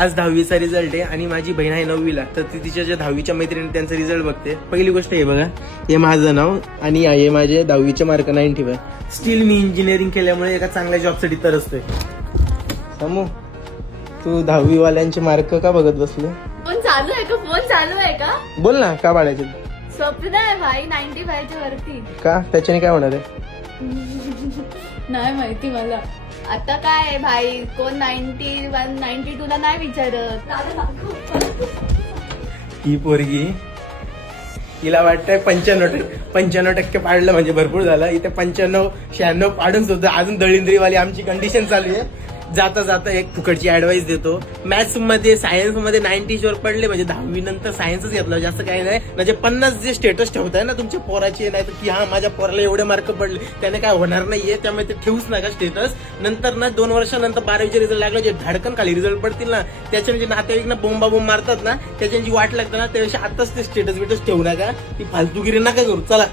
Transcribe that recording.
आज 10वीचा रिझल्ट आहे आणि माझी बहीण आहे 9वीला, तर ती तिच्या ज्या 10वीच्या मैत्रिणी त्यांचा रिझल्ट बघते. पहिली गोष्ट हे बघा, हे माझं नाव आणि हे माझे 10वीचे मार्क 95. स्टील मी इंजिनिअरिंग केल्यामुळे एका चांगल्या जॉबसाठी तरसतोय. समू, तू 10वी वाल्यांचे मार्क का बघत बसले? फोन चालू आहे का? फोन चालू आहे का? बोल ना, का पाडायचे? स्वप्न आहे भाई 95 च्या वरती. का? त्याच्याने काय होणार आहे? नाही माहिती मला. आता काय भाई, कोण 91 92 ला नाही विचारत. ही पोरगी, हिला वाटतंय 95% पाडलं म्हणजे भरपूर झालं. इथे 95-96 पाडून सुद्धा अजून दळिंद्रीवाली आमची कंडिशन चालू आहे. जाता जाता एक फुकटची ऍडवाइस देतो. मॅथ्स मध्ये, सायन्स मध्ये 90 वर पडले म्हणजे 10वी नंतर सायन्सच घेतलं, जास्त काही नाही. म्हणजे 50 जे स्टेटस ठेवताय ना तुमच्या पोराचे, नाही तर की हा माझ्या पोराला एवढे मार्क पडले, त्याने काय होणार नाहीये, त्यामुळे ते ठेवूच नका स्टेटस. नंतर ना 2 वर्षानंतर 12वीचे रिझल्ट लागले, जे धडकन खाली रिझल्ट पडतील ना, त्याच्या म्हणजे नातेवाईक ना बोंबाबोंब मारतात ना, त्याची वाट लागतं ना, त्यापेक्षा आताच ते स्टेटस बिटस ठेवू नका. ती फालतूगिरी नका करू. चला.